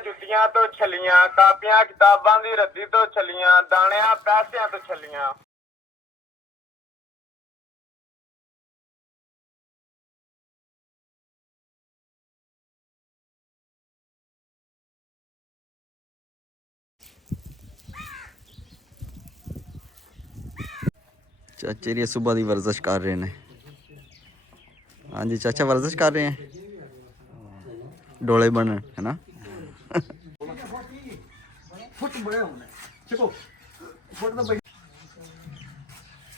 ਜੁੱਤੀਆਂ ਤੋਂ ਛੱਲੀਆਂ, ਕਾਪੀਆਂ ਕਿਤਾਬਾਂ ਦੀ ਰੱਦੀ ਤੋਂ ਛੱਲੀਆਂ, ਦਾਣਿਆਂ ਪੈਸਿਆਂ ਤੋਂ ਛੱਲੀਆਂ। चाचे री सुबह की वर्जिश कर रहे हैं। हाँ जी चाचा वर्जिश कर रहे हैं, डोले बन है ना।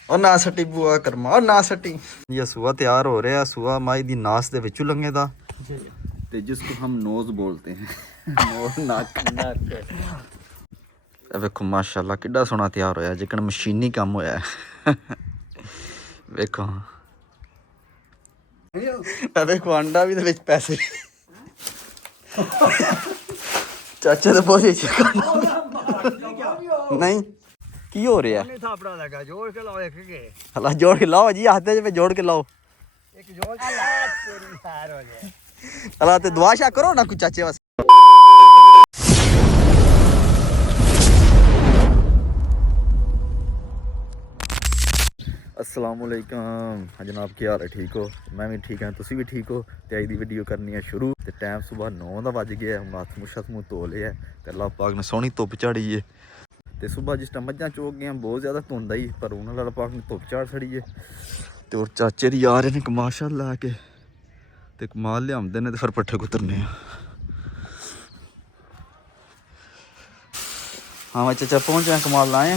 और ना सटी बुआ कर्मा और ना सटी। ये सुआ तैयार हो रहा है। सुआ माई दी नास दे विचों लंघेदा ते जिसको हम नोज बोलते हैं। नोज नाक वेखो माशाल्लाह किड्डा सोहना तैयार होया, जिकन मशीनी काम होया है। वेखो वेखो अंडा भी दे विच पैसे। चाचा तो बहुत ही नहीं की हो रहा है। हला जोड़ के लाओ जी, हाथ में जोड़ के लाओ। हला ते दुआ शा करो ना कुछ चाचे वास्ते। अस्सलामुअलैकुम। हाँ जनाब, क्या हाल है? ठीक हो? मैं भी ठीक हाँ, तुसी भी ठीक हो? तो अज की वीडियो करनी है शुरू। तो टाइम सुबह 9 का बज गया। हम हथ मुँह धो लिया। तो अल्लाह पाक ने सोहनी धुप झाड़ी है। तो सुबह जिस टाइम मझां चोक गया बहुत ज़्यादा धुंद आई, पर हूँ अल्लाह पाक ने धुप झाड़ छड़ी है। तो और चाचे दी आ रहे हैं कमाशा लैके, तो कमाल लियाते हैं तो फिर पट्ठे कुतरने। हाँ मैं चाचा पहुँच जाए, कमाल लाए।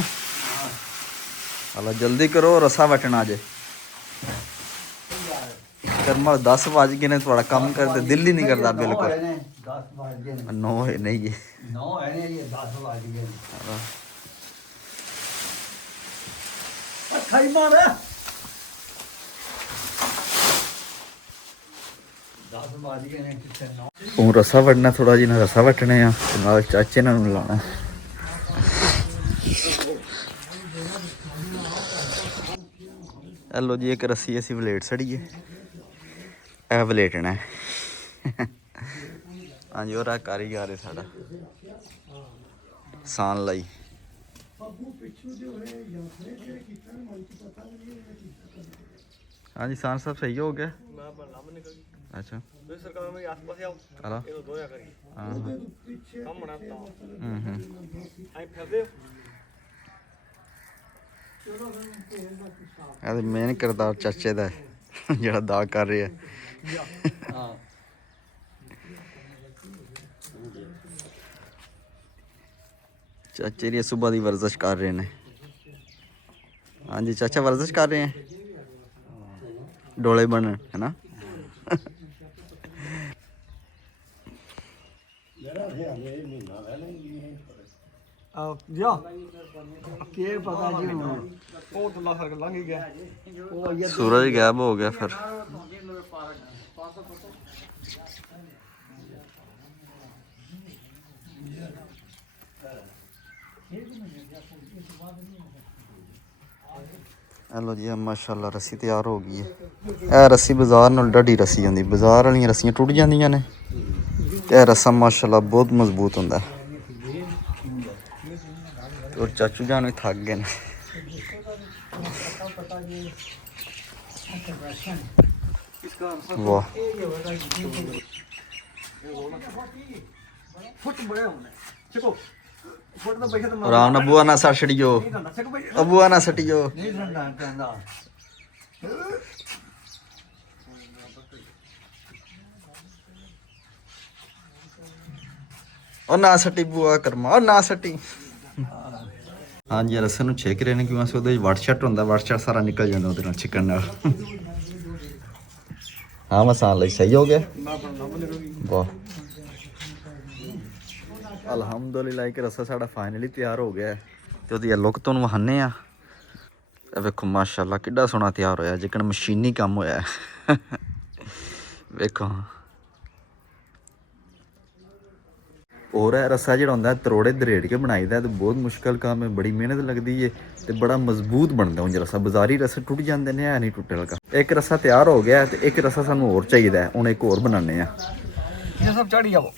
अल्लाह जल्दी करो, रसा वटना जे कर्मा 10 बज गए ने। थोड़ा कम करते दिल ही नहीं करता बिल्कुल। 9 है नहीं है, 9 है नहीं, ये 10 बज गए। खाई मार 10 बज गए ने। हूँ रसा वटना, थोड़ा जी ना रसा वटने आ, नाल चाचे ने लाना। हेलो जी, एक रस्सी असी वलेट सड़ी है, यह वलेटना है। हाँ जी, और कारीगर है साड़ा सान लाई। हाँ जी सान साहब सही हो गया। अच्छा मेन किरदार चाचे का जेड़ा दाग कर रहा है। चाचे री सुबह की वर्जिश कर रहे हैं। हाँ जी चाचा वर्जिश कर रहे हैं, डोले बन है ना। सूरज गायब हो गया फिर। हेलो जी, माशाल्लाह रस्सी तैयार हो गई है। यह रस्सी बाजार नाल डाढ़ी रस्सी आती, बाजार वाली रस्सियां टुट जांदियां ने, यह रस्सा माशाल्लाह बहुत मजबूत होंदा है। और चाचू जान भी थक गए। वाह आराम ना बुआ ना सट छड़ियो, बुआ ना सटियो। और ना सटी बुआ कर्मा, और ना सटी। हाँ जी, रस्से नूं छेक रहे हैं क्योंकि उसदे वट शट होंदा, वट शट सारा निकल जाता उहदे नाल चिकन नाल। हाँ मसाला लाई सही हो गया। वाह अल्हम्दुलिल्लाह, एक रस्सा साडा फाइनली तैयार हो गया है। तो उसकी लुक तुहानूं वहाने आ। वेखो माशाल्लाह किड्डा सोहना तैयार होया, जिकन मशीनी काम होया है। वेखो और है रस्सा जो होंगे तरोड़े दरेड़ के बनाई दा, तो बहुत मुश्किल काम है, बड़ी मेहनत लगती है, तो बड़ा मजबूत बनता उंज रस्सा। बाजारी रस्से टुट जाते हैं, है नहीं टुटे लगा। एक रस्सा तैयार हो गया, तो एक रस्सा सानू होर चाहिए, हुण एक होर बनाने आ। ये सब चढ़ जाओ।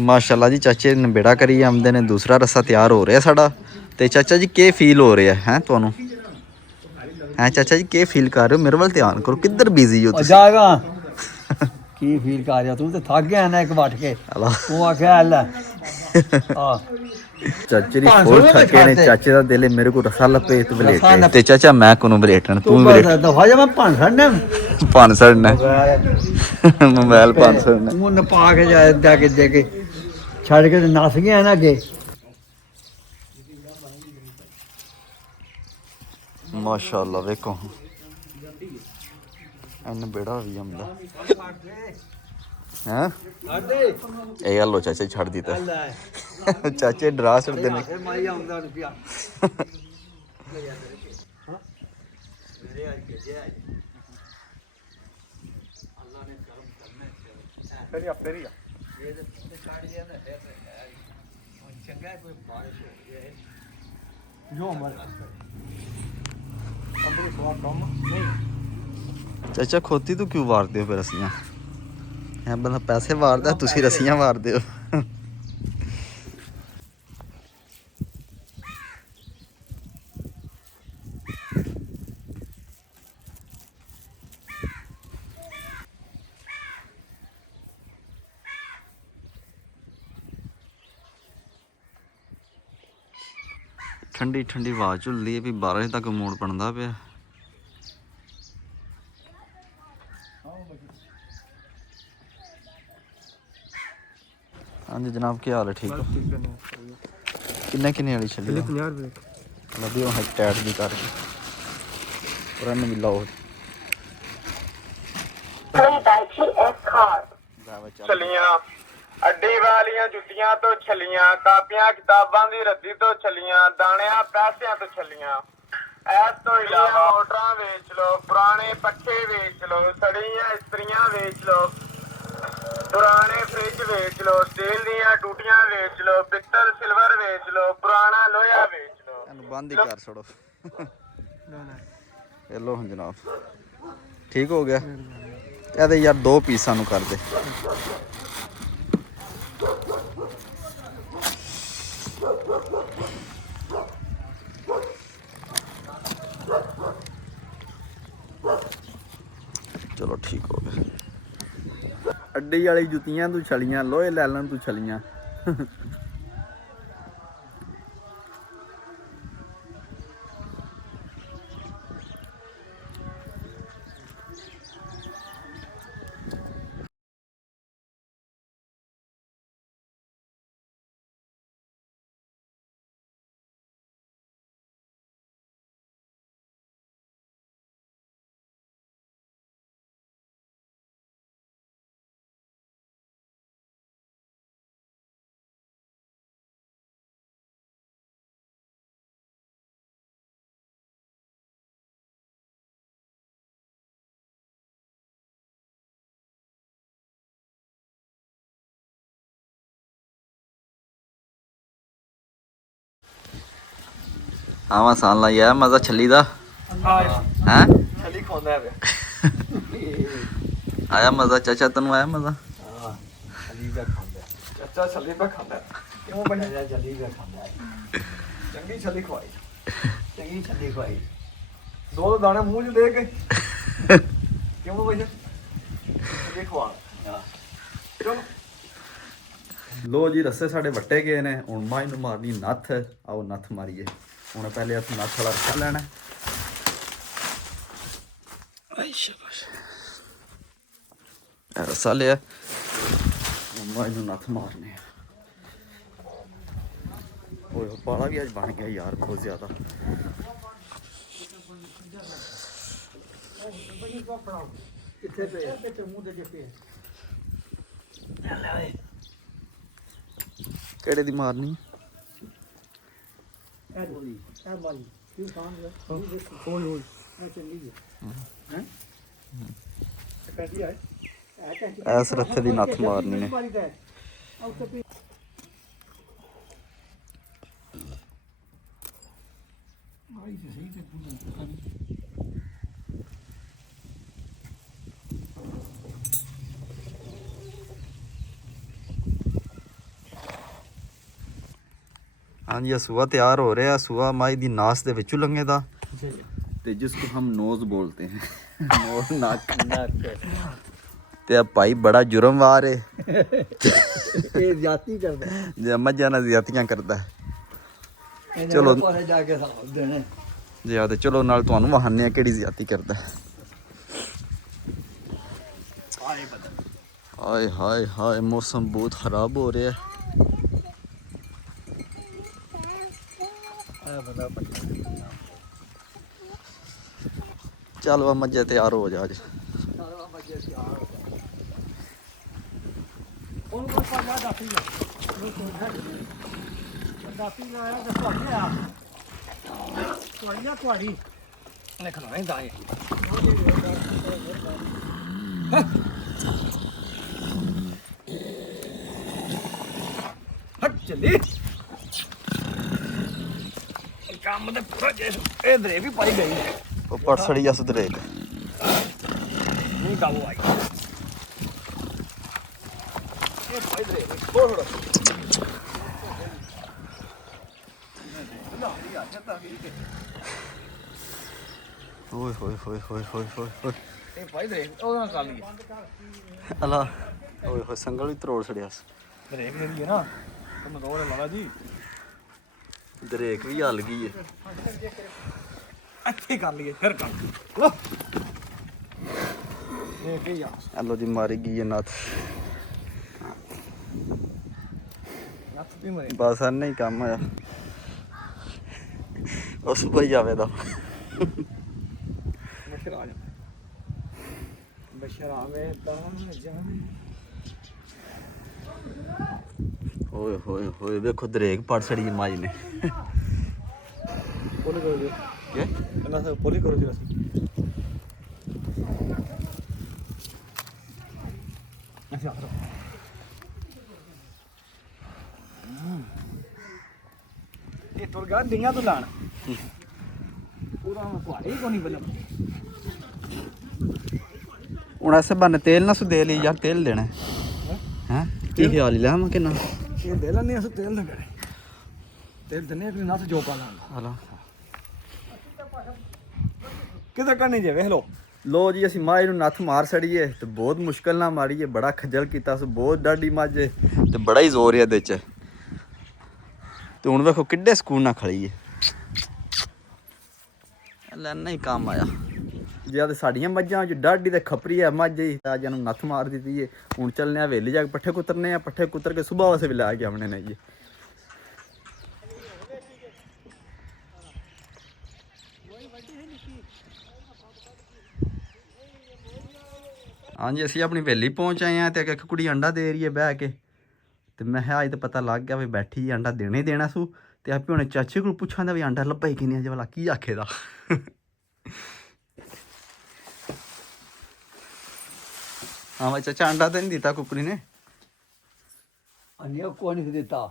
माशाल्लाह जी, चाचे नबेड़ा करिए आमदे ने, दूसरा रस्सा तैयार हो रहा साड़ा। ते चाचा जी के फील हो रहा है तुहानू? हैं चाचा जी के फील कर रहे हो? मेरे वाल ध्यान करो, किधर बिजी हो तुसीं? जागा की फील कर रहा तू? तो थक गया ना एक बट के, तू आख्या ले हां चाचे दी फुल थके ने। चाचे दा दिल है मेरे को रस्सा लपेट वलेटे, ते चाचा मैं कोनु वलेटन, तू वलेट दफा जा। मैं पांसड़ ने पानसड़ ने मोबाइल पानसड़ ने तू न पा के जाके दे के छड़ के नस गया ना अगे। माशाल्लाह वेखो एन बेड़ा भी आंदा हैं। ए हलो चाचे छड़ दिता। चाचे डरा छड़दे ने। माई आंदा न पिया मेरे आज भेजे आज अल्लाह ने करम करना है। फिर ये तो काट गया ना है और चंगा कोई बारिश हो गई है जो हमारे अंदर थोड़ा कम नहीं। चाचा खोती तू क्यों वारदे हो फिर रस्सियां? है बंदा पैसे वारदा, तुसी रस्सियां वारदे हो। ठंडी ठंडी हवा झुलदी है, भी बारिश तक मूड बनता पिया। हाँ जी जनाब, क्या हाल है? ठीक हो? किन्ने किन्ने वाली छली? 50 रुपए लभी वो टाइट भी करके और भी लाओ। ਛਲੀਆਂ ਅੱਡੀ ਵਾਲੀਆਂ ਜੁੱਤੀਆਂ ਤੋਂ ਛਲੀਆਂ, ਕਾਪੀਆਂ ਕਿਤਾਬਾਂ ਦੀ ਰੱਦੀ ਤੋਂ ਛਲੀਆਂ, ਦਾਣਿਆਂ ਪੈਸਿਆਂ ਤੋਂ ਛਲੀਆਂ। ਇਸ ਤੋਂ ਇਲਾਵਾ ਮੋਟਰਾਂ ਵੇਚ ਲਓ, ਪੁਰਾਣੇ ਪੱਖੇ ਵੇਚ ਲਓ, ਸੜੀਆਂ ਇਸਤਰੀਆਂ ਵੇਚ ਲਓ, ਪੁਰਾਣੇ ਫ੍ਰਿਜ ਵੇਚ ਲਓ, ਤੇਲ ਦੀਆਂ ਟੂਟੀਆਂ ਵੇਚ ਲਓ, ਪਿੱਤਲ ਸਿਲਵਰ ਵੇਚ ਲਓ, ਪੁਰਾਣਾ ਲੋਹਾ ਵੇਚ ਲਓ। ਇਹਨੂੰ ਬੰਦ ਹੀ ਕਰ ਛੜੋ। ਇਹ ਲੋ ਜਨਾਬ, ਠੀਕ ਹੋ ਗਿਆ। ਇਹਦੇ ਯਾਰ 2 ਪੀਸ ਸਾਨੂੰ ਕਰ ਦੇ। चलो ठीक हो गया। अड्डी वाली जुतियां तू छलियां, लोहे लै लैन तू छलियां। आवा सान लाई आया मजा छली दा हैं? छली खांदा है आया मजा चाचा, तेनू आया मजा? हां छली का खांदा चाचा, छली पे खांदा क्यों बने छली पे खांदा है। चंगी छली खवाई, चंगी छली खवाई, 2 दाने मुंह च दे के क्यों भैया छली खवा। चलो लो जी, रस्से साढ़े वट्टे गए ने, हुण मां नूं मारनी नत्थ। आओ नत्थ मारिए। हुण पहले अस नत्थ वाला रस्सा लैना। रस्सा लिया, मां नूं नत्थ मारने। ओए पाला भी अज बन गया यार बहुत ज्यादा। ਕਿੱਥੇ ਪਏ ਤੇ ਮੂੰਹ ਤੇ ਜਿੱਪੇ ਕਿਹੜੇ ਦੀ ਮਾਰਨੀ? ਇਹ ਬੋਲੀ ਇਹ ਬਾਲੀ ਕੀ ਖਾਣ ਦੇ ਹੋਲ ਹੋਲ ਇਹ ਚੰਗੀ ਹੈ ਹੈ ਕਹਤੀ ਹੈ ਐਸ ਰੱਥੇ ਦੀ ਨੱਥ ਮਾਰਨੀ ਨੇ। ਹਾਂਜੀ ਸੂਆ ਤਿਆਰ ਹੋ ਰਿਹਾ। ਸੂਆ ਮਾਈ ਦੀ ਨਾਸ ਦੇ ਵਿੱਚੋਂ ਲੰਘੇ ਦਾ ਤੇ ਜਿਸ को हम नोज बोलते हैं। नोज नाक ਤੇ ਆ ਭਾਈ ਬੜਾ ਜੁਰਮਵਾਰ ਏ। ਇਹ ਜਾਤੀ ਕਰਦਾ ਜੇ ਮੱਝਾਂ ਨਾਲ ਜ਼ਿਆਦਤੀਆਂ ਕਰਦਾ ਹੈ। ਚਲੋ ਚਲੋ। ਪਾਸੇ ਜਾ ਕੇ ਸਾਫ ਦੇਣੇ ਜੀ ਆ ਤੇ ਚਲੋ ਨਾਲ ਤੁਹਾਨੂੰ ਵਹਾਨੇ ਆ ਕਿਹੜੀ ਜ਼ਿਆਦਤੀ ਕਰਦਾ ਹੈ। ਆਏ ਬਦਲ ਹਾਏ ਹਾਏ ਹਾਏ ਮੌਸਮ ਬਹੁਤ ਖਰਾਬ ਹੋ ਰਿਹਾ ਹੈ। ਆ ਬੰਦਾ ਚੱਲ ਵਾ ਮੱਝਾਂ ਤਿਆਰ ਹੋ ਜਾ ਅੱਜ। ਸਾਰਾ ਬੱਚੇ ਸੀ ਆ ਉਹਨੂੰ ਕੋਈ ਪਾ ਦਾਤੀ ਨਾ ਦਾਤੀ ਨਾ ਆਇਆ ਤਾਂ ਤੁਹਾਡੀ ਆ ਤੁਹਾਡੀ ਨੇ ਖਲਾਏ ਦਾ ਹੈ ਹਟ ਚੱਲੀ ਕੰਮ ਤੇ ਪੂਰਾ ਜੇ ਇਹ ਦਰੇ ਵੀ ਪਾਈ ਗਈ ਉਹ ਪਰਸੜੀ ਆ ਸੁਧਰੇ ਨਹੀਂ ਕਾਬੂ ਆਈ ਇਹ ਪਾਈ ਦਰੇ ਥੋੜਾ ਓਏ ਹੋਏ ਹੋਏ ਹੋਏ ਹੋਏ ਹੋਏ ਹੋਏ ਇਹ ਪਾਈ ਦਰੇ ਉਹਦੇ ਨਾਲ ਕਰ ਲਈਏ ਅਲਾ ਓਏ ਹੋਏ ਸੰਗਲ ਵੀ ਤਰੋੜ ਛੜਿਆ ਸੀ। ਦਰੇ ਵੀ ਹੈ ਨਾ ਤੇ ਮੈਂ ਦੋਰੇ ਲਾਲਾ ਜੀ ਦਰੇਕ ਵੀ ਹਲ ਗਈ ਏ। ਇੱਥੇ ਕਰ ਲਈਏ ਫਿਰ ਕਰ ਲੋ ਦੇਖ ਕੇ ਆ ਐਲੋ ਜੀ ਮਾਰੀ ਗਈ ਏ ਨੱਥ। ਨੱਥ ਵੀ ਮਰੇ ਬਸ ਐਨਾ ਹੀ ਕੰਮ ਆ। ਉਸ ਭਾਈ ਜਾਵੇ ਦਾ ਬਸ਼ਰ ਆ ਜਾ ਬਸ਼ਰ ਆਵੇ ਤਾਂ ਜਾਵੇ ਓਏ ਹੋਏ ਹੋਏ ਵੇਖੋ ਦਰੇਕ ਪੜ ਛੜੀ ਏ ਮਾਈ ਨੇ। ਪੋਲੀ ਕਰੋ ਜੀ ਕੀ ਇਹਨਾਂ ਸੇ ਪੋਲੀ ਕਰੋ ਜੀ ਅਸੀਂ ਅੱਛਾ ਇਹ ਤੁਰ ਗਿਆ ਡਿੰਗਾ ਤੋਂ ਲਾਣ ਪੂਰਾ ਕੁਆੜੀ ਕੋ ਨਹੀਂ ਬਲਮ ਹੁਣ ਐਸੇ ਬੰਨੇ ਤੇਲ ਨਾ ਸੁ ਦੇ ਲਈ ਯਾਰ ਤੇਲ ਦੇਣਾ ਹੈ ਕੀ ਖਿਆਲ ਲੈ ਮੈਂ ਕਿੰਨਾ ਇਹ ਦੇ ਲੈਣੇ ਅਸ ਤੇਲ ਨਾ ਕਰੇ ਤੇਲ ਦਨੇ ਕਿ ਨੱਥ ਜੋ ਪਾ ਲਾਂਗਾ ਹਲਾ ਕਿਤੇ ਕਰਨੀ ਜੇ ਵੇਖ ਲੋ ਲੋ ਜੀ ਅਸੀਂ ਮਾਈ ਨੂੰ ਨੱਥ ਮਾਰ ਛੜੀਏ ਤੇ ਬਹੁਤ ਮੁਸ਼ਕਲ ਨਾਲ ਮਾਰੀਏ। ਬੜਾ ਖੱਜਲ ਕੀਤਾ ਸੀ ਬਹੁਤ ਡਾਢੀ ਮੱਝ ਏ ਤੇ ਬੜਾ ਹੀ ਜ਼ੋਰ ਹੈ ਇਹਦੇ ਚ। ਤੇ ਹੁਣ ਵੇਖੋ ਕਿੱਡੇ ਸਕੂਨ ਨਾਲ ਖੜੀ ਏ। ਲੈਣਾ ਹੀ ਕੰਮ ਆਇਆ। ਜੇ ਤੇ ਸਾਡੀਆਂ ਮੱਝਾਂ ਚ ਡਾਢੀ ਤੇ ਖਪਰੀ ਹੈ ਮੱਝ ਹੀ ਅੱਜ ਨੂੰ ਨੱਥ ਮਾਰ ਦਿੱਤੀ ਏ। ਹੁਣ ਚੱਲਨੇ ਆ ਹਵੇਲੀ ਜਾ ਕੇ ਪੱਠੇ ਕੁਤਰਨੇ ਆ। ਪੱਠੇ ਕੁਤਰ ਕੇ ਸੁਬਾਹ ਵਾਸਤੇ ਵੀ ਲੈ ਕੇ ਆਉਣੇ ਨੇ ਜੀ। ਹਾਂਜੀ ਅਸੀਂ ਆਪਣੀ ਹਵੇਲੀ ਪਹੁੰਚ ਆਏ ਹਾਂ ਤੇ ਇੱਕ ਕੁੜੀ ਅੰਡਾ ਦੇ ਰਹੀ ਹੈ ਬਹਿ ਕੇ। ਤੇ ਮੈਂ ਕਿਹਾ ਅੱਜ ਤਾਂ ਪਤਾ ਲੱਗ ਗਿਆ ਵੀ ਬੈਠੀ ਅੰਡਾ ਦੇਣਾ ਹੀ ਦੇਣਾ ਸੂ। ਤੇ ਆਪੇ ਹੁਣ ਚਾਚੇ ਕੋਲ ਪੁੱਛਾਂਦਾ ਵੀ ਅੰਡਾ ਲੱਭਾ ਹੀ ਕਿੰਨੇ ਅਜੇ ਵਾਲਾ ਕੀ ਆਖੇ ਦਾ। ਹਾਂ ਮੈਂ ਚਾਚਾ ਅੰਡਾ ਤਾਂ ਨਹੀਂ ਦਿੱਤਾ ਕੁਕੜੀ ਨੇ। ਅਨਿਆ ਕੋ ਨਹੀਂ ਦਿੱਤਾ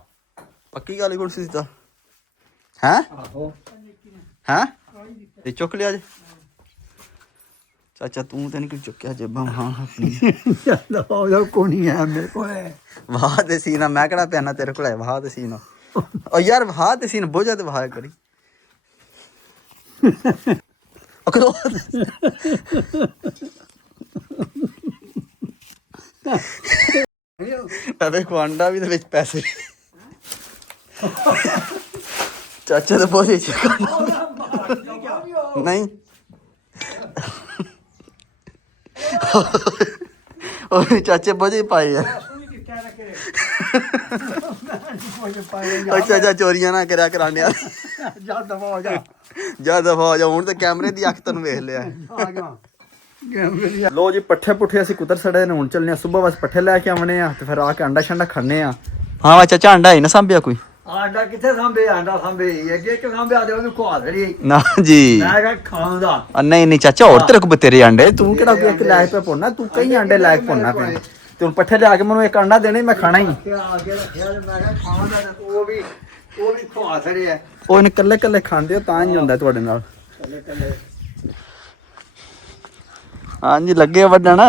ਪੱਕੀ ਗੱਲ ਕੋਲ ਸੀ ਦਿੱਤਾ ਹੈ ਆਹੋ ਹੈ ਤੇ ਚੁੱਕ ਲਿਆ ਜੇ ਚਾਚਾ ਤੂੰ ਤਾਂ ਨਹੀਂ ਕੋਈ ਚੁੱਕਿਆ ਜੇਬਾਂ ਹਾਂ ਆਪਣੀ ਲਓ ਕੋਣੀ ਹੈ ਮੇਰੇ ਕੋਲੇ ਵਾਹ ਤੇ ਸੀ ਨਾ ਮੈਂ ਕਿਹੜਾ ਪਿਆਨਾ ਤੇਰੇ ਕੋਲ ਹੈ ਵਾਹ ਤੇ ਸੀ ਨਾ ਓ ਯਾਰ ਵਾਹ ਤੇ ਸੀ ਨਾ ਬੋਝਾ ਤੇ ਵਾਹ ਕਰੀ ਅਕਰੋ ਅਬੇ ਕੁਆਂਡਾ ਵੀ ਦੇ ਵਿੱਚ ਪੈਸੇ ਚਾਚਾ ਦੇ ਬੋਝੇ ਚ ਨਹੀਂ ਓਏ ਚਾਚੇ ਬੋਝੇ ਪਾਏ ਆ ਅੱਛਾ ਅੱਛਾ ਚੋਰੀਆਂ ਨਾ ਕਰਿਆ ਕਰਾਂਡਿਆ ਜਾ ਦਫਾ ਹੋ ਜਾ ਜਾ ਦਫਾ ਹੋ ਜਾ ਹੁਣ ਤੇ ਕੈਮਰੇ ਦੀ ਅੱਖ ਤੈਨੂੰ ਵੇਖ ਲਿਆ ਆ ਗਿਆ ਲੋ ਜੀ ਪੱਠੇ ਪੁੱਠੇ ਅਸੀਂ ਕੁਤਰ ਸੜੇ ਨੇ ਹੁਣ ਚੱਲਨੇ ਆ ਸਵੇਰ ਬਸ ਪੱਠੇ ਲੈ ਕੇ ਆਵਣੇ ਆ ਤੇ ਫਿਰ ਆ ਕੇ ਅੰਡਾ ਸ਼ੰਡਾ ਖਾਣੇ ਆ ਹਾਂ ਵਾ ਚਾਚਾ ਅੰਡਾ ਹੀ ਨਾ ਸਾਂਭਿਆ ਕੋਈ ਆਂਡਾ ਕਿੱਥੇ ਸਾਂਭੇ ਆਂਡਾ ਸਾਂਭੇ ਅੱਗੇ ਕਿ ਸਾਂਭਿਆ ਦੇ ਉਹਨੂੰ ਖਵਾ ਦੇਣੀ ਨਾ ਜੀ ਮੈਂ ਕਿਹਾ ਖਾਉਂਦਾ ਨਹੀਂ ਨਹੀਂ ਚਾਚਾ ਹੋਰ ਤੇਰੇ ਕੋ ਬਤੇਰੇ ਅੰਡੇ ਤੂੰ ਕਿਹੜਾ ਕੋਈ ਇੱਕ ਲੈ ਕੇ ਪੋਣਾ ਤੂੰ ਕਈ ਅੰਡੇ ਲੈ ਕੇ ਪੋਣਾ ਪਿਆ ਤੇ ਹੁਣ ਪੱਠੇ ਲਿਆ ਕੇ ਮੈਨੂੰ ਇੱਕ ਅੰਡਾ ਦੇਣਾ ਮੈਂ ਖਾਣਾ ਹੀ ਅੱਗੇ ਰੱਖਿਆ ਤੇ ਮੈਂ ਕਿਹਾ ਖਾਉਂਦਾ ਤੇ ਉਹ ਵੀ ਖਵਾ ਛੜਿਆ ਉਹ ਇਹਨੇ ਕੱਲੇ ਕੱਲੇ ਖਾਂਦੇ ਹੋ ਤਾਂ ਹੀ ਹੁੰਦਾ ਤੁਹਾਡੇ ਨਾਲ ਕੱਲੇ ਕੱਲੇ ਹਾਂਜੀ ਲੱਗੇ ਵੱਢਣ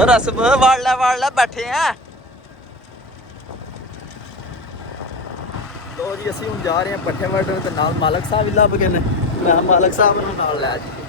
ਰਸਮ ਵਾੜ ਲੈ ਬੈਠੇ ਆ ਲੋ ਜੀ ਅਸੀਂ ਹੁਣ ਜਾ ਰਹੇ ਹਾਂ ਪੱਠੇ ਵੱਢਣ ਤੇ ਨਾਲ ਮਾਲਕ ਸਾਹਿਬ ਵੀ ਲੱਭ ਗਏ ਨੇ ਮੈਂ ਮਾਲਕ ਸਾਹਿਬ ਨੂੰ ਨਾਲ ਲੈ ਜੀ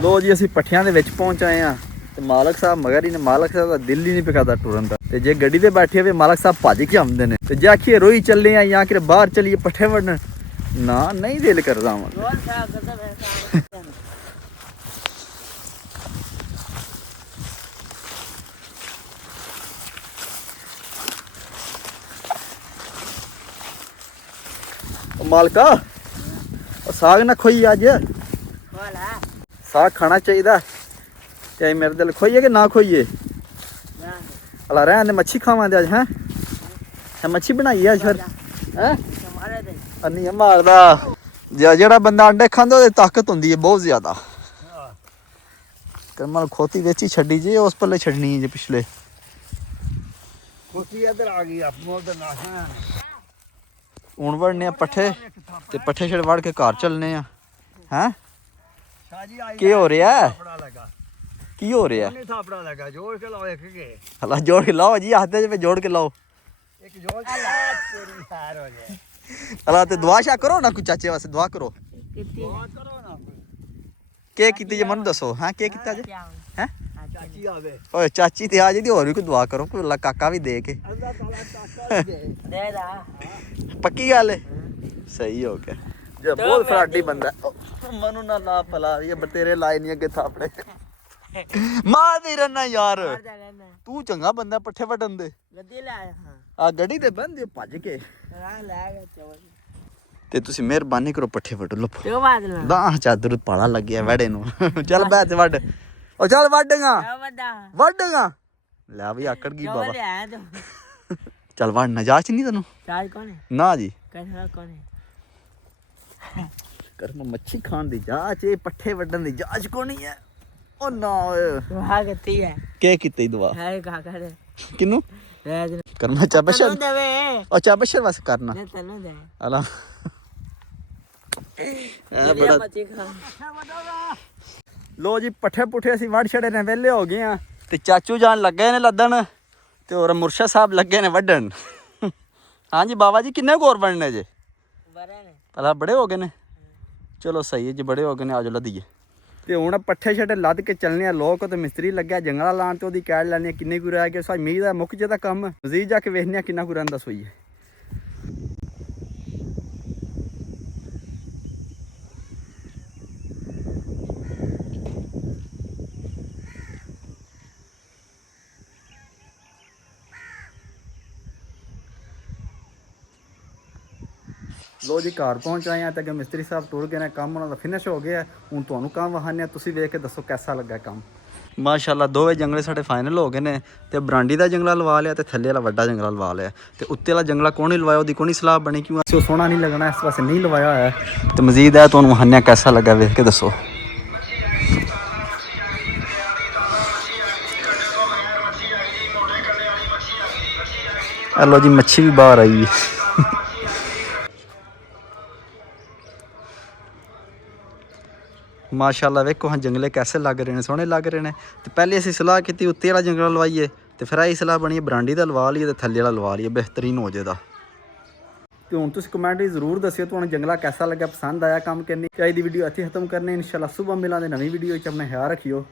ਲੋ ਜੀ ਅਸੀਂ ਪੱਠਿਆਂ ਦੇ ਵਿੱਚ ਪਹੁੰਚ ਆਏ ਆ ਤੇ ਮਾਲਕ ਸਾਹਿਬ ਮਗਰ ਹੀ ਨੇ ਮਾਲਕ ਸਾਹਿਬ ਦਾ ਦਿਲ ਹੀ ਨਹੀਂ ਪਿਕਾਦਾ ਟੁਰਨ ਦਾ ਤੇ ਜੇ ਗੱਡੀ ਤੇ ਬੈਠੇ ਹੋਵੇ ਮਾਲਕ ਸਾਹਿਬ ਭੱਜ ਕੇ ਆਉਂਦੇ ਨੇ ਤੇ ਜੇ ਆਖੀਏ ਰੋਈ ਚੱਲੇ ਆ ਜਾਂ ਕਿ ਬਾਹਰ ਚਲੀਏ ਪੱਠੇ ਵੱਢਣ ਨਾ ਨਹੀਂ ਦਿਲ ਕਰਦਾ ਵਾ ਮਾਲਕਾ ਉਹ ਸਾਗ ਨਾ ਖੋਈ ਅੱਜ ਸਾਗ ਖਾਣਾ ਚਾਹੀਦਾ ਤੇ ਮੇਰੇ ਦਿਲ ਖੋਈਏ ਕਿ ਨਾ ਖੋਈਏ ਹਲਾ ਰਹਿਣ ਦੇ ਮੱਛੀ ਖਾਵਾਂਗੇ ਅੱਜ ਹੈ ਮੱਛੀ ਬਣਾਈ ਅੱਜ ਫਿਰ ਹੈ ਅੰਨੀ ਮਾਰਦਾ ਜਿਹੜਾ ਬੰਦਾ ਅੰਡੇ ਖਾਂਦਾ ਉਹਦੇ ਤਾਕਤ ਹੁੰਦੀ ਹੈ ਬਹੁਤ ਜ਼ਿਆਦਾ ਕਰਮਲ ਖੋਤੀ ਵਿੱਚ ਹੀ ਛੱਡੀ ਜੇ ਉਸ ਪੱਲੇ ਛੱਡਣੀ ਜੇ ਪਿਛਲੇ ਖੋਤੀ ਇੱਧਰ ਆ ਗਈ ਆਪੋ ਉਧਰ ਨਾ ਹੁਣ ਵੜਨੇ ਆ ਪੱਠੇ ਤੇ ਪੱਠੇ ਛੜ ਵੜ ਕੇ ਘਰ ਚੱਲਨੇ ਆ ਹੈ ਕੀ ਹੋ ਰਿਹਾ ਕੀ ਹੋ ਰਿਹਾ ਨਹੀਂ ਥਾਪੜਾ ਲਗਾ ਜੋੜ ਕੇ ਲਾਓ ਇੱਕ ਕੇ ਹਲਾ ਜੋੜ ਕੇ ਲਾਓ ਜੀ ਹੱਥ ਵਿੱਚ ਜੋੜ ਕੇ ਲਾਓ ਇੱਕ ਜੋੜ ਕੇ ਤੇਰੀ ਹਾਰ ਹੋ ਜਾਏ ਹਲਾ ਤੇ ਦੁਆ ਸ਼ਾ ਕਰੋ ਨਾ ਕੋਈ ਚਾਚੇ ਵਾਸਤੇ ਦੁਆ ਕਰੋ ਕਰੋ ਨਾ ਕੀ ਕੀਤੀ ਜੇ ਮੈਨੂੰ ਦੱਸੋ ਹਾਂ ਕੀ ਕੀਤਾ ਜੇ ਹੈ ਚਾਚੀ ਆਵੇ ਓਏ ਚਾਚੀ ਤੇ ਆ ਜੀ ਦੀ ਹੋਰ ਵੀ ਕੋਈ ਦੁਆ ਕਰੋ ਕੋਈ ਅੱਲਾ ਕਾਕਾ ਵੀ ਦੇ ਕੇ ਅੱਲਾ ਤਾਲਾ ਕਾਕਾ ਦੇ ਦਾ ਪੱਕੀ ਗੱਲ ਹੈ ਸਹੀ ਹੋ ਗਿਆ ਜੇ ਬਹੁਤ ਫਰਾਡੀ ਬੰਦਾ ਮਨੂੰ ਨਾ ਲਾ ਪਲਾ ਇਹ ਬਤੇਰੇ ਲਾਏ ਨਹੀਂ ਅੱਗੇ ਥਾਪੜੇ ਮਾਰ ਦੇ ਰਹਿਣਾ ਯਾਰ ਤੂੰ ਚੰਗਾ ਬੰਦਾ ਪੱਠੇ ਵੱਢਣ ਦੇ ਗੱਡੀ ਲੈ ਆ ਗੱਡੀ ਤੇ ਬੰਦੇ ਭੱਜ ਕੇ ਲੈ ਗਿਆ ਚੋਰ ਤੇ ਤੁਸੀਂ ਮਿਹਰਬਾਨੀ ਕਰੋ ਪੱਠੇ ਵੱਢ ਲੋ ਕਿਉਂ ਬਾਦਲ ਦਾ ਚਾਦਰ ਪਾਲਾ ਲੱਗਿਆ ਵੜੇ ਨੂੰ ਚੱਲ ਬੈ ਤੇ ਵੱਢ ਉਹ ਚੱਲ ਵੱਢਾਂਗਾ ਵੱਢਾਂਗਾ ਲੈ ਵੀ ਆਕੜ ਗਈ ਬਾਬਾ ਚੱਲ ਵੱਢ ਨਾ ਜਾਚ ਨਹੀਂ ਤੈਨੂੰ ਚਾਰ ਕੌਣ ਹੈ ਨਾ ਜੀ ਕਹਿੰਦਾ ਕੌਣ ਹੈ ਕਰਮ ਮੱਛੀ ਖਾਣ ਦੀ ਜਾਚ ਇਹ ਪੱਠੇ ਵੱਢਣ ਦੀ ਜਾਚ ਕੋ ਨਹੀਂ ਹੈ ਉਹ ਨਾ ਓਏ ਵਾਹ ਕਿੱਤੀ ਹੈ ਕੀ ਕੀਤੀ ਦੁਆ ਹੈ ਕਾਕਾ ਦੇ ਕਿਨੂੰ ਰਾਜ ਕਰਨਾ ਚਾਬਸ਼ਰ ਦੇਵੇ ਉਹ ਚਾਬਸ਼ਰ ਵਸ ਕਰਨਾ ਨੇ ਤੈਨੂੰ ਦੇ ਅਲਾ ਬੜਾ ਮੱਛੀ ਖਾ ਲੋ ਜੀ ਪੱਠੇ ਪੁੱਠੇ ਅਸੀਂ ਵੱਢ ਛੜੇ ਨੇ ਵਿਹਲੇ ਹੋ ਗਏ ਆ ਤੇ ਚਾਚੂ ਜਾਨ ਲੱਗੇ ਨੇ ਲੱਦਣ ਤੇ ਹੋਰ ਮੁਰਸ਼ਦ ਸਾਹਿਬ ਲੱਗੇ ਨੇ ਵੱਢਣ ਹਾਂਜੀ ਬਾਬਾ ਜੀ ਕਿੰਨੇ ਕੋਰ ਬਣਨੇ ਜੇ ਬਰੇ ਨੇ ਪਹਿਲਾਂ ਬੜੇ ਹੋ ਗਏ ਨੇ ਚਲੋ ਸਹੀ ਹੈ ਜੀ ਬੜੇ ਹੋ ਗਏ ਨੇ ਆਜੋ ਲੱਦੀਏ ਤੇ ਹੁਣ ਪੱਠੇ ਛੱਡੇ ਲੱਦ ਕੇ ਚੱਲਨੇ ਆ ਲੋਕ ਤੇ ਮਿਸਤਰੀ ਲੱਗਿਆ ਜੰਗਲਾ ਲਾਣ ਤੇ ਉਹਦੀ ਕੈੜ ਲੈਣੀ ਕਿੰਨੇ ਕੁ ਰਹਿ ਗਏ ਸਾਈ ਮੀਂਹ ਦਾ ਮੁੱਕ ਜੇ ਦਾ ਕੰਮ ਮਜ਼ੀਦ ਜਾ ਕੇ ਵੇਖਨੇ ਆ ਕਿੰਨਾ ਕੁ ਰਹਿੰਦਾ ਸੋਈਏ ਲੋ ਜੀ ਘਰ ਪਹੁੰਚ ਆਏ ਆ ਤੇ ਅੱਗੇ ਮਿਸਤਰੀ ਸਾਹਿਬ ਟੁਰ ਗਏ ਨੇ ਕੰਮ ਉਹਨਾਂ ਦਾ ਫਿਨਿਸ਼ ਹੋ ਗਿਆ ਹੁਣ ਤੁਹਾਨੂੰ ਕੰਮ ਵਹਾਨੇ ਤੁਸੀਂ ਵੇਖ ਕੇ ਦੱਸੋ ਕਿਹਦਾ ਲੱਗਾ ਕੰਮ ਮਾਸ਼ਾਅੱਲਾ ਦੋਵੇਂ ਜੰਗਲੇ ਸਾਡੇ ਫਾਈਨਲ ਹੋ ਗਏ ਨੇ ਤੇ ਬਰਾਂਡੀ ਦਾ ਜੰਗਲਾ ਲਵਾ ਲਿਆ ਤੇ ਥੱਲੇ ਵਾਲਾ ਵੱਡਾ ਜੰਗਲਾ ਲਵਾ ਲਿਆ ਤੇ ਉੱਤੇ ਵਾਲਾ ਜੰਗਲਾ ਕੋਣ ਨਹੀਂ ਲਵਾਇਆ ਉਹਦੀ ਕੋਈ ਸਲਾਹ ਬਣੀ ਕਿਉਂ ਅਸੀਂ ਸੋਹਣਾ ਨਹੀਂ ਲੱਗਣਾ ਇਸ ਪਾਸੇ ਨਹੀਂ ਲਵਾਇਆ ਹੋਇਆ ਤੇ ਮਜ਼ੀਦ ਹੈ ਤੁਹਾਨੂੰ ਵਹਾਨੇ ਕਿਹਦਾ ਲੱਗਾ ਵੇਖ ਕੇ ਦੱਸੋ ਲੋ ਜੀ ਮੱਛੀ ਵੀ ਬਾਹਰ ਆਈ ਹੈ ਮਾਸ਼ਾਅੱਲਾ ਵੇਖੋ ਹਾਂ ਜੰਗਲੇ ਕੈਸੇ ਲੱਗ ਰਹੇ ਨੇ ਸੋਹਣੇ ਲੱਗ ਰਹੇ ਨੇ ਤੇ ਪਹਿਲੇ ਅਸੀਂ ਸਲਾਹ ਕੀਤੀ ਉੱਤੇ ਵਾਲਾ ਜੰਗਲਾ ਲਵਾਈਏ ਤੇ ਫਿਰ ਆਹੀ ਸਲਾਹ ਬਣੀ ਬਰਾਂਡੀ ਦਾ ਲਵਾ ਲਈਏ ਤੇ ਥੱਲੇ ਵਾਲਾ ਲਵਾ ਲਈਏ ਬਿਹਤਰੀਨ ਹੋ ਜਾਏਦਾ ਤੇ ਹੁਣ ਤੁਸੀਂ ਕਮੈਂਟ ਵਿੱਚ ਜ਼ਰੂਰ ਦੱਸਿਓ ਤੁਹਾਨੂੰ ਜੰਗਲਾ ਕੈਸਾ ਲੱਗਾ ਪਸੰਦ ਆਇਆ ਕੰਮ ਕਰਨੀ ਚਾਹੀਦੀ ਵੀਡੀਓ ਇੱਥੇ ਖਤਮ ਕਰਨੇ ਇਨਸ਼ਾਅੱਲਾ ਸੁਬਹ ਮਿਲਾਂਗੇ ਨਵੀਂ ਵੀਡੀਓ ਵਿੱਚ ਆਪਣਾ ਖਿਆਲ ਰੱਖਿਓ